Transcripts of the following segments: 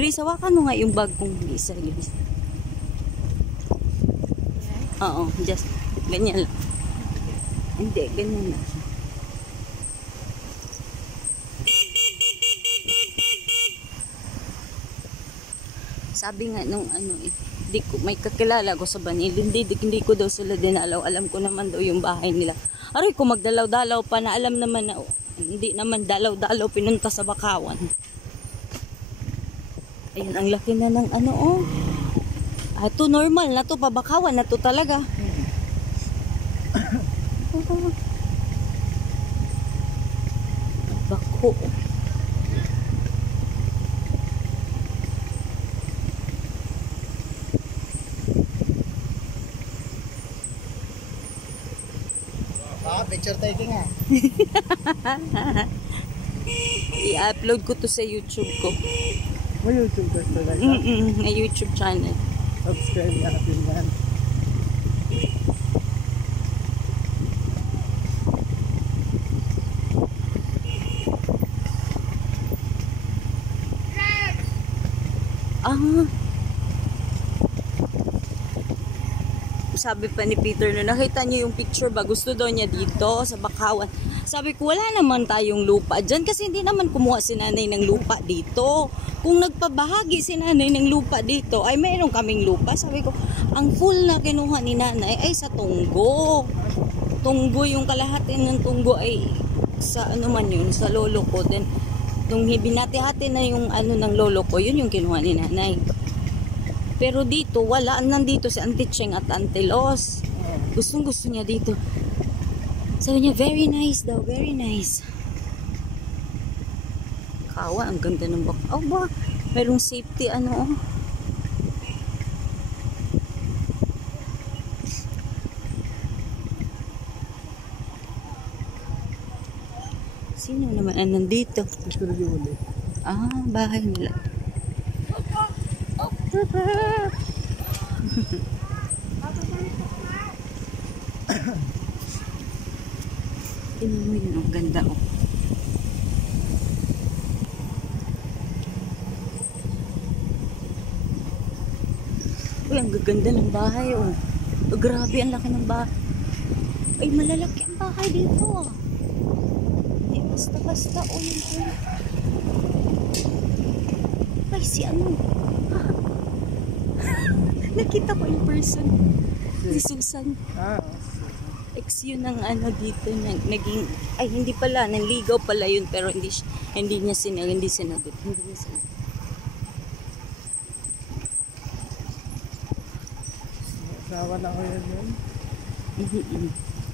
Grace, hawakan mo nga yung bag kong isa, Grace. Oo, just ganyan lang. Hindi, ganyan lang. Sabi nga nung ano di ko, may kakilala ko sa Banil, hindi ko daw sila dinalaw. Alam ko naman daw yung bahay nila. Aray ko, magdalaw-dalaw pa na alam naman na hindi naman dalaw-dalaw pinunta sa Bakawan. Ayun, ang laki na ng ano, oh. Ito normal na to, pabakawan na to talaga. Bako. Picture taking nga. I-upload ko to sa YouTube ko. May YouTube ka talaga? May YouTube channel. Subscribe natin yan. Sabi pa ni Peter na nakita niyo yung picture ba, gusto daw niya dito sa Bakawan. Sabi ko, wala naman tayong lupa dyan kasi hindi naman kumuha si nanay ng lupa dito. Kung nagpabahagi si nanay ng lupa dito, ay mayroon kaming lupa. Sabi ko, ang full na kinuha ni nanay ay sa Tunggo. Tunggo, yung kalahati ng Tunggo ay sa ano man yun, sa lolo ko. Then, nung binati-hati na yung ano ng lolo ko, yun yung kinuha ni nanay. Pero dito, wala. Nandito si Auntie Cheng at Auntie Los. Gustong-gusto niya dito. Sabi niya, very nice daw. Very nice. Kawa, ang ganda ng baka. Oh, ba? Merong safety, ano, oh. Sino naman ang nandito? Bahay nila. Tingnan mo yun, ang ganda, oh. Uy, ang gaganda ng bahay, oh. Oh, grabe, ang laki ng bahay. Ay, malalaki ang bahay dito, ah. Hindi, basta-basta, oh, yun, oh. Ay, si ano? Nakita ko in person. Si Susan. Ex yun ng ano dito. Naging, ay hindi pala. Nanligaw pala yun. Pero hindi niya sinagot. Asawa na ko yun.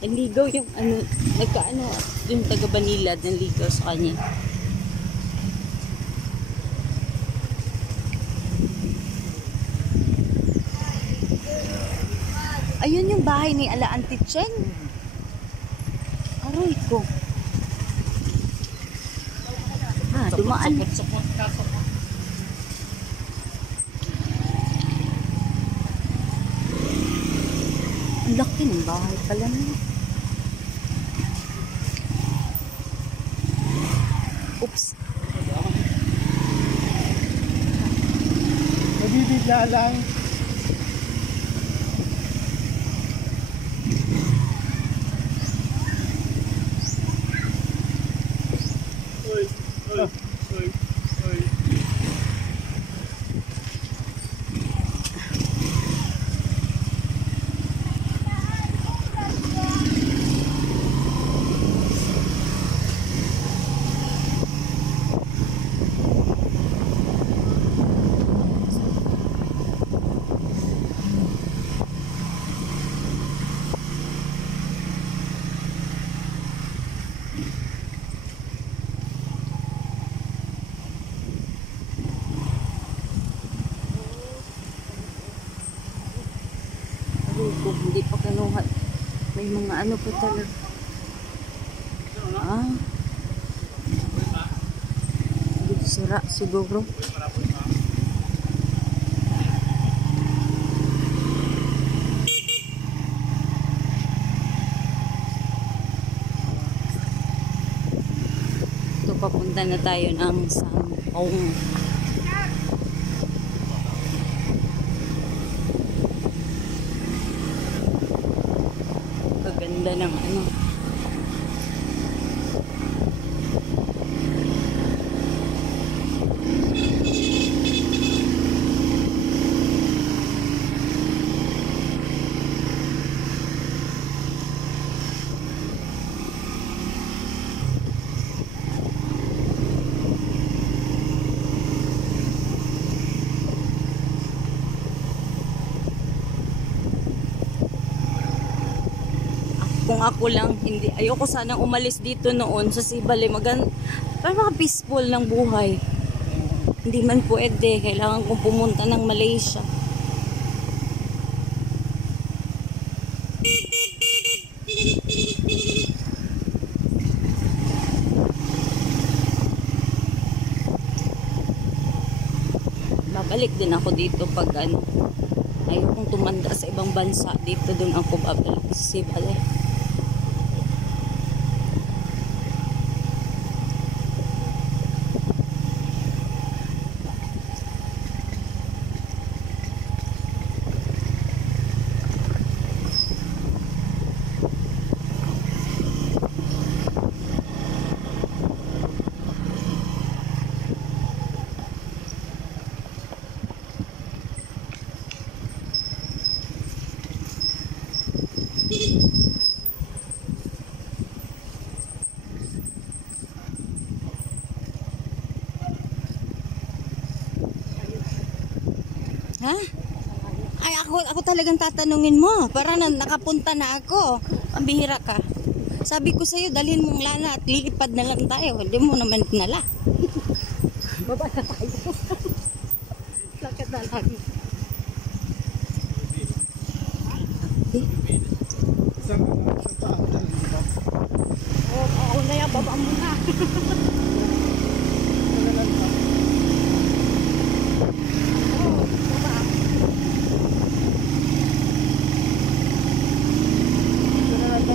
Nanligaw yung ano. Nagkaano. Yung taga Banilad. Nanligaw sa kanya. Ayun yung bahay ni Ala Auntie Cheng. Aroy ko. Dumaan. Ang laki ng bahay pala na. Oops. Nabibigla lang. Hindi pa kinuha. May mga ano pa talaga. Dito sira siguro. Ito, papunta na tayo ng Sampong. ng ano. Kung ako lang, hindi, ayoko sanang umalis dito noon sa Sibali. Para mga peaceful ng buhay. Hindi man pwede. Kailangan kong pumunta ng Malaysia. Babalik din ako dito pag ano. Ayokong tumanda sa ibang bansa. Dito doon ako babalik sa Sibali. Ha? Ay, ako talagang tatanungin mo. Para nakapunta na ako. Pambihira ka. Sabi ko sa'yo, dalhin mong lana at lilipad na lang tayo. Hindi mo naman dinala. Baba na tayo. Lakad na lang. Isang taatan, di ba? Oo na yan, baba mo na.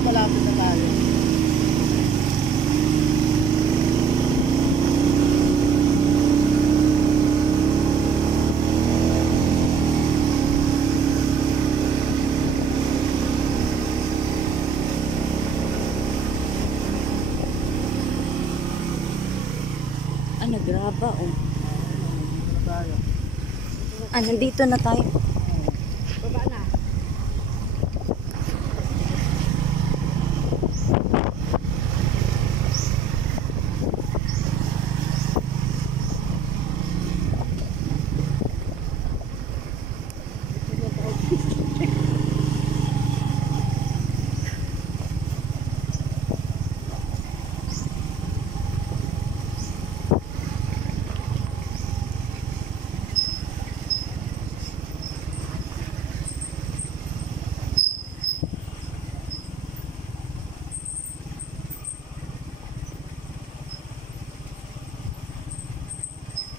Malapit na tayo. Nagraba oh. Tayo. Nandito na tayo. Baba na.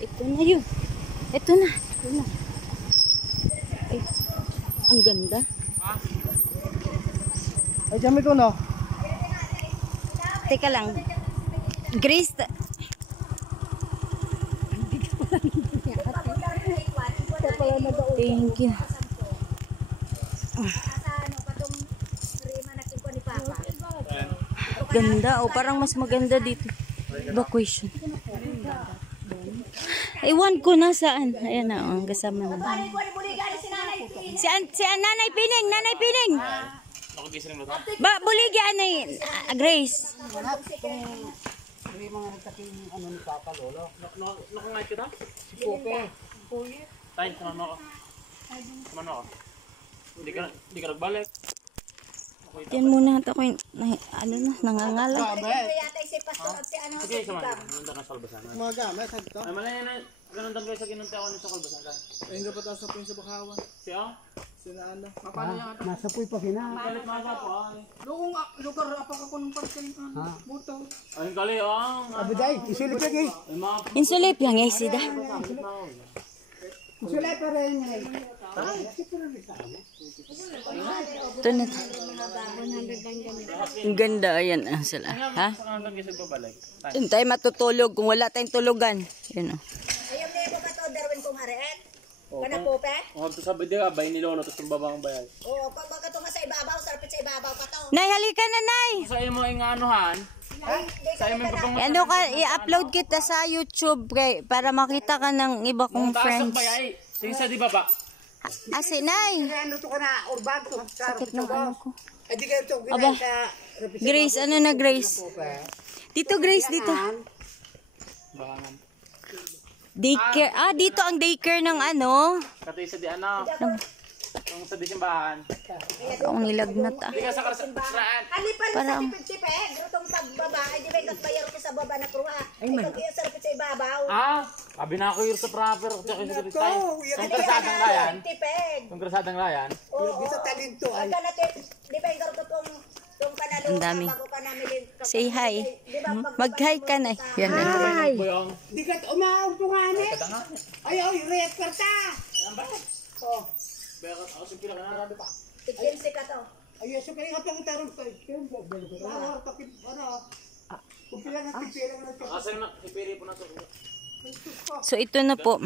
Ito na yun. Ito na. Ay, ang ganda. Ay, dyan may kuno. Teka lang. Grace. Thank you. Ganda. Oh, parang mas maganda dito. Evacuation. Ewan ko na saan. Ayan na, ang kasama na. Si Nanay Pining, Nanay Pining. Buligi anay, Grace. May mga nagtaking ano ni Papa Lolo. Nakangay kita? Pupe. Tayo, kumano ka. Kumano ka. Hindi ka nagbalik. Yan muna ito ko yung, nangangala. Sige, isa man. Nandang ka sa kalbasan. Mga gamit, sabi to. Ay, malaya na. Ganun daw kayo sa ginuntaon sa kalbasan ka. Ay, hindi pa tayo sa puwing sa bakawan. Siya? Sina ano. Paano niya? Nasa puy pa kina. Galit mga sa po. Lugar apa ka kun parking buto. Ay, gali ang. Abiday, isilip ka kay. Ay, mga. Insulip yang sida. Sulay pa rin niya. Ito na. Ang ganda, ayan sila. Ha? Saan hanggang gisag babalik? Doon tayo matutulog kung wala tayong tulugan. Yun o. Ayam na ko ba to Darwin kung harian? Kana po, pe? Oh, to sabi di ka, bay ni Lolo, tapos babang bayay. Oo, pag baga ito nga sa ibabaw, sarapit sa ibabaw pa to. Nay, halika na, Nay. Sa imo yung anuhan, sa imo babang Ano ka, i-upload kita sa YouTube para makita ka ng iba kong tasok friends. bayay. Sing sa di baba. Asi, Nay. Ano to ka na, urban to. Sakit ng ano ko. Ay, di kayo ito Aba. ginahin sa... Grace, ano na, Grace? Dito, Grace, dito. Bangan. Daycare. Ah, dito ang daycare ng ano. Katay sa di ano. Yung sa di simbahan. Ang nilagnat ah. Di ka sa karasaan. Alipan mo Parang- sa tipid-tip eh. Grutong pagbaba. Ay, di ba yung katbayar ko sa baba na pruha. Ay, kaya sarapit sa ibabaw. Ah, sabi na ako yung sa proper. Tsaka yung sa di tayo. Yung karasadang layan. Tipid. Yung karasadang layan. Oo. Bisa talinto ay. Pagka natin, di ba yung garutong itong kanalo. Ang dami. Bago ka namin din. Say hi. Di ba, Mag-hi ka na. Yan na. Hi. Boyong. Di ka umawag po nga ni. Ay, react karta. Oh. Bakit ako sa pila ka na rabi pa. Tigyan ka to. Ay, so kaya nga pang to. Ano, takip, ano. Kung pila nga pipila nga to. Asan na, ipiri po na to. So ito na po.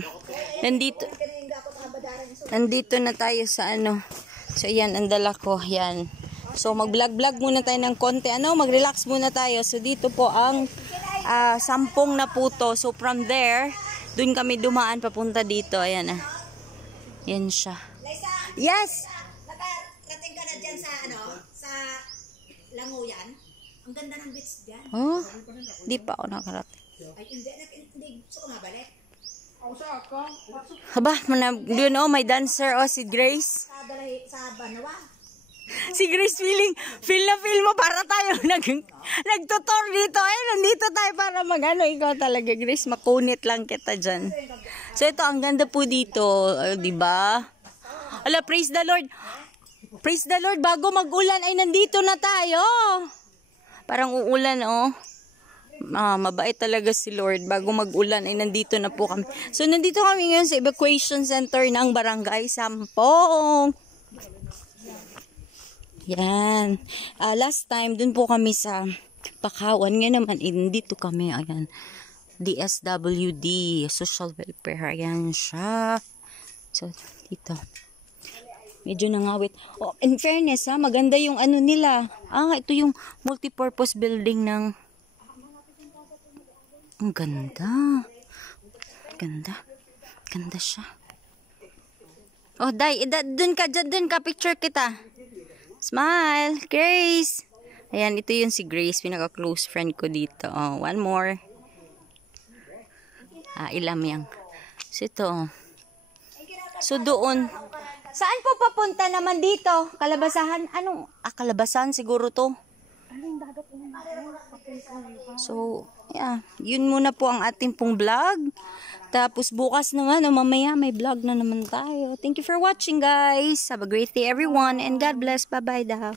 Nandito. Kinahinga ko makabadaran yung Nandito na tayo sa ano. So yan, ang dala ko. Yan. So mag-vlog-vlog muna tayo ng konti. Ano, mag-relax muna tayo. So dito po ang 10 na puto. So from there, dun kami dumaan papunta dito. Ayan ah. Yan siya. Liza, Yes! nakarating ka na dyan sa ano, sa Languyan. Ang ganda ng beach dyan. Oh, di pa ako nakarating. Ay, hindi. Gusto ko mabalik. Haba, doon oh, may dancer oh, si Grace. Sa Banawa. Si Grace feel mo para tayo nagtutor dito. Ay, nandito tayo para magano. Ikaw talaga, Grace, makunit lang kita dyan. So ito, ang ganda po dito. Di ba? Ala, praise the Lord. Praise the Lord, bago mag-ulan ay nandito na tayo. Parang uulan, oh. Mabait talaga si Lord. Bago mag-ulan ay nandito na po kami. So nandito kami ngayon sa evacuation center ng Barangay Sampong. Yan. Last time, dun po kami sa Pakawan. Ngayon naman, dito kami. Ayan. DSWD, Social Welfare. Ayan siya. So, dito. Medyo nangawit. Oh, in fairness, ha, maganda yung ano nila. Ito yung multipurpose building ng... Ang ganda. Ganda. Ganda siya. Oh, Day, dun ka, picture kita. Smile, Grace. Ayan, ito yung si Grace, pinaka-close friend ko dito. Oh, one more. Ilam yang. So, ito. So, doon. Saan po papunta naman dito? Kalabasahan? Anong? Kalabasan siguro to. So, yeah. Yun muna po ang ating pong vlog. Tapos bukas naman, mamaya may vlog na naman tayo. Thank you for watching, guys. Have a great day, everyone. And God bless. Bye-bye daw.